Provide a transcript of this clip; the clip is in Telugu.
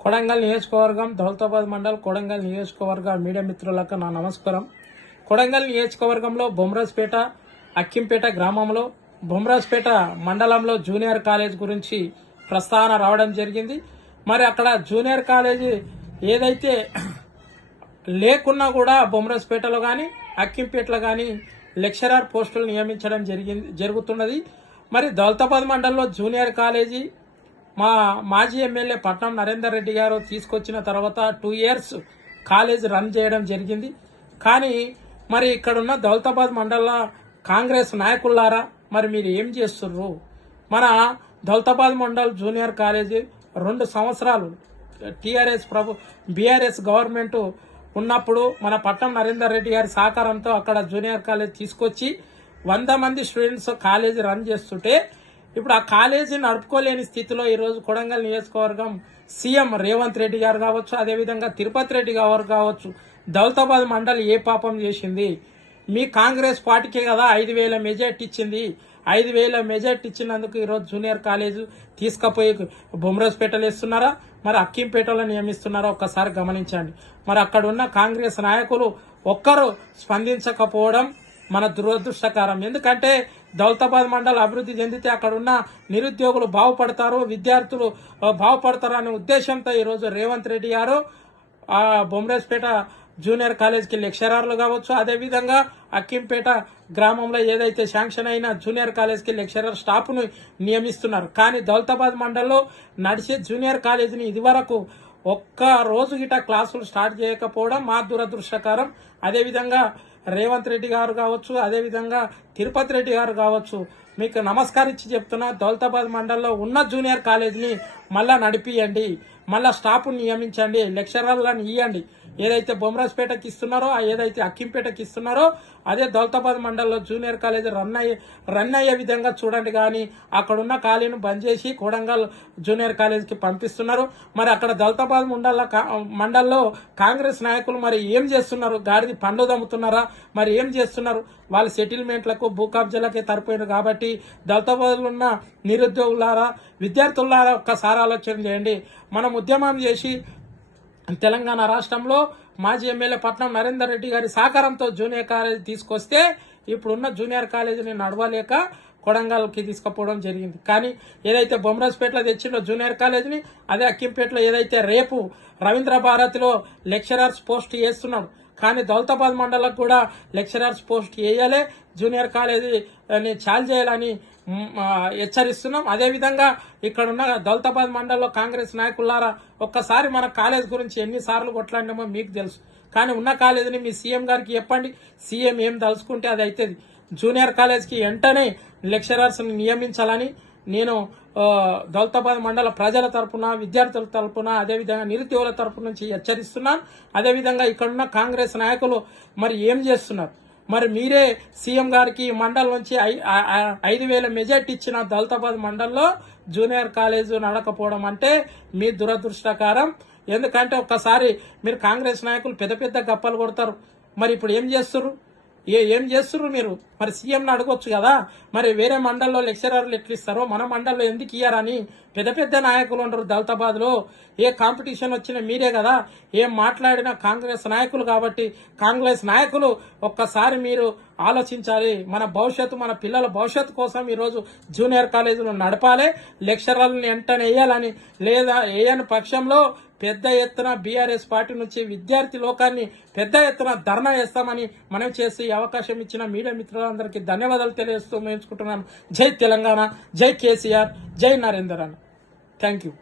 కొడంగల్ నియోజకవర్గం దౌలతాబాద్ మండల్ కొడంగల్ నియోజకవర్గ మీడియా మిత్రులకు నా నమస్కారం. కొడంగల్ నియోజకవర్గంలో బొమ్రాజ్పేట అక్కింపేట గ్రామంలో బొమ్రాజ్పేట మండలంలో జూనియర్ కాలేజ్ గురించి ప్రస్తావన రావడం జరిగింది. మరి అక్కడ జూనియర్ కాలేజీ ఏదైతే లేకున్నా కూడా బొమ్రాజ్పేటలో కానీ అక్కింపేటలో కానీ లెక్చరర్ పోస్టులు నియమించడం జరిగింది జరుగుతున్నది. మరి దౌలతాబాద్ మండలంలో జూనియర్ కాలేజీ మా మాజీ ఎమ్మెల్యే పట్నం నరేందర్ రెడ్డి గారు తీసుకొచ్చిన తర్వాత టూ ఇయర్స్ కాలేజ్ రన్ చేయడం జరిగింది. కానీ మరి ఇక్కడున్న దౌలతాబాద్ మండల కాంగ్రెస్ నాయకులారా మరి మీరు ఏం చేస్తుర్రు? మన దౌలతాబాద్ మండల్ జూనియర్ కాలేజీ రెండు సంవత్సరాలు టీఆర్ఎస్ ప్రభు బీఆర్ఎస్ గవర్నమెంట్ ఉన్నప్పుడు మన పట్నం నరేందర్ రెడ్డి గారి సహకారంతో అక్కడ జూనియర్ కాలేజ్ తీసుకొచ్చి వంద మంది స్టూడెంట్స్ కాలేజీ రన్ చేస్తుంటే ఇప్పుడు ఆ కాలేజీ నడుపుకోలేని స్థితిలో ఈరోజు కొడంగల్ నియోజకవర్గం సీఎం రేవంత్ రెడ్డి గారు కావచ్చు అదేవిధంగా తిరుపతి రెడ్డి గారు కావచ్చు దౌలతాబాద్ మండలి ఏ పాపం చేసింది? మీ కాంగ్రెస్ పార్టీకే కదా ఐదు వేల మెజార్టీ ఇచ్చింది. ఐదు వేల మెజార్టీ ఇచ్చినందుకు ఈరోజు జూనియర్ కాలేజ్ తీసుకుపోయి బొమ్రోజ్పేటలో ఇస్తున్నారా మరి అక్కింపేటలో నియమిస్తున్నారా? ఒక్కసారి గమనించండి. మరి అక్కడ ఉన్న కాంగ్రెస్ నాయకులు ఒక్కరు స్పందించకపోవడం మన దురదృష్టకరం. ఎందుకంటే దౌలతాబాద్ మండల అభివృద్ధి చెందితే అక్కడ ఉన్న నిరుద్యోగులు బాగుపడతారు విద్యార్థులు బాగుపడతారు అనే ఉద్దేశంతో ఈరోజు రేవంత్ రెడ్డి గారు ఆ జూనియర్ కాలేజ్కి లెక్చరర్లు కావచ్చు. అదేవిధంగా అక్కింపేట గ్రామంలో ఏదైతే శాంక్షన్ అయిన జూనియర్ కాలేజ్కి లెక్చరర్ స్టాఫ్ను నియమిస్తున్నారు. కానీ దౌలతాబాద్ మండల్లో నడిచే జూనియర్ కాలేజీని ఇదివరకు ఒక్క రోజు గిట క్లాసులు స్టార్ట్ చేయకపోవడం మా దురదృష్టకరం. అదేవిధంగా రేవంత్ రెడ్డి గారు కావచ్చు అదేవిధంగా తిరుపతి రెడ్డి గారు కావచ్చు మీకు నమస్కరించి చెప్తున్నా దౌలతాబాద్ మండలంలో ఉన్న జూనియర్ కాలేజీని మళ్ళా నడిపియండి మళ్ళా స్టాఫ్ నియమించండి లెక్చరర్లను ఇవ్వండి ఏదైతే బొమ్రాజ్పేటకి ఇస్తున్నారో ఏదైతే అక్కింపేటకి ఇస్తున్నారో అదే దౌలతాబాద్ మండలంలో జూనియర్ కాలేజ్ రన్ అయ్యే రన్ అయ్యే విధంగా చూడండి కానీ అక్కడున్న ఖాళీని బంద్ చేసి కోడంగల్ జూనియర్ కాలేజ్కి పంపిస్తున్నారు. మరి అక్కడ దౌలతాబాద్ మండల మండల్లో కాంగ్రెస్ నాయకులు మరి ఏం చేస్తున్నారు? గాడిది పండు దమ్ముతున్నారా? మరి ఏం చేస్తున్నారు? వాళ్ళ సెటిల్మెంట్లకు భూ కబ్జాలకే తరిపోయారు కాబట్టి దళితబాదులు ఉన్న నిరుద్యోగులారా విద్యార్థులారా ఒక్కసారి ఆలోచన చేయండి. మనం ఉద్యమం చేసి తెలంగాణ రాష్ట్రంలో మాజీ ఎమ్మెల్యే పట్నం నరేందర్ రెడ్డి గారి సహకారంతో జూనియర్ కాలేజ్ తీసుకొస్తే ఇప్పుడున్న జూనియర్ కాలేజీని నడవలేక కొడంగల్కి తీసుకుపోవడం జరిగింది. కానీ ఏదైతే బొమ్రాజ్పేటలో తెచ్చిందో జూనియర్ కాలేజీని అదే అక్కింపేటలో ఏదైతే రేపు రవీంద్ర భారతిలో లెక్చరర్స్ పోస్ట్ చేస్తున్నాడు కానీ దౌలతాబాద్ మండలకు కూడా లెక్చరర్స్ పోస్ట్ వేయాలి జూనియర్ కాలేజీని చాలు చేయాలని హెచ్చరిస్తున్నాం. అదేవిధంగా ఇక్కడ ఉన్న దౌలతాబాద్ మండలంలో కాంగ్రెస్ నాయకులారా ఒక్కసారి మన కాలేజ్ గురించి ఎన్నిసార్లు కొట్లాడినామో మీకు తెలుసు. కానీ ఉన్న కాలేజీని మీ సీఎం గారికి చెప్పండి. సీఎం ఏం తలుచుకుంటే అది అవుతుంది జూనియర్ కాలేజ్కి వెంటనే లెక్చరర్స్ని నియమించాలని నేను దౌలతాబాద్ మండల ప్రజల తరపున విద్యార్థుల తరపున అదేవిధంగా నిరుద్యోగుల తరపు నుంచి హెచ్చరిస్తున్నాను. అదేవిధంగా ఇక్కడున్న కాంగ్రెస్ నాయకులు మరి ఏం చేస్తున్నారు? మరి మీరే సీఎం గారికి మండల మండల్ నుంచి ఐ- ఐదు వేల మెజార్టీ ఇచ్చిన దౌలతాబాద్ మండల్లో జూనియర్ కాలేజ్ నడకపోవడం అంటే మీ దురదృష్టకారం. ఎందుకంటే ఒక్కసారి మీరు కాంగ్రెస్ నాయకులు పెద్ద పెద్ద గప్పలు కొడతారు. మరి ఇప్పుడు ఏం చేస్తారు ఏ ఏం చేస్తున్నారు మీరు? మరి సీఎంని అడగొచ్చు కదా. మరి వేరే మండల్లో లెక్చరర్లు ఎట్లు ఇస్తారో మన మండల్లో ఎందుకు ఇయ్యారని పెద్ద పెద్ద నాయకులు ఉండరు దళితాబాద్లో ఏ కాంపిటీషన్ వచ్చినా మీరే కదా. ఏం మాట్లాడినా కాంగ్రెస్ నాయకులు కాబట్టి కాంగ్రెస్ నాయకులు ఒక్కసారి మీరు ఆలోచించాలి. మన భవిష్యత్తు మన పిల్లల భవిష్యత్తు కోసం ఈరోజు జూనియర్ కాలేజీలు నడపాలి. లెక్చరర్లను వెంటనే వేయాలని లేదా వేయని పక్షంలో పెద్ద ఎత్తున బీఆర్ఎస్ పార్టీ నుంచి విద్యార్థి లోకాన్ని పెద్ద ఎత్తున ధర్నా వేస్తామని మనం చేసి అవకాశం ఇచ్చిన మీడియా మిత్రులందరికీ ధన్యవాదాలు తెలియజేస్తూ మేర్చుకుంటున్నాను జై తెలంగాణ జై కేసీఆర్ జై నరేందర్ అన్న థ్యాంక్ యూ.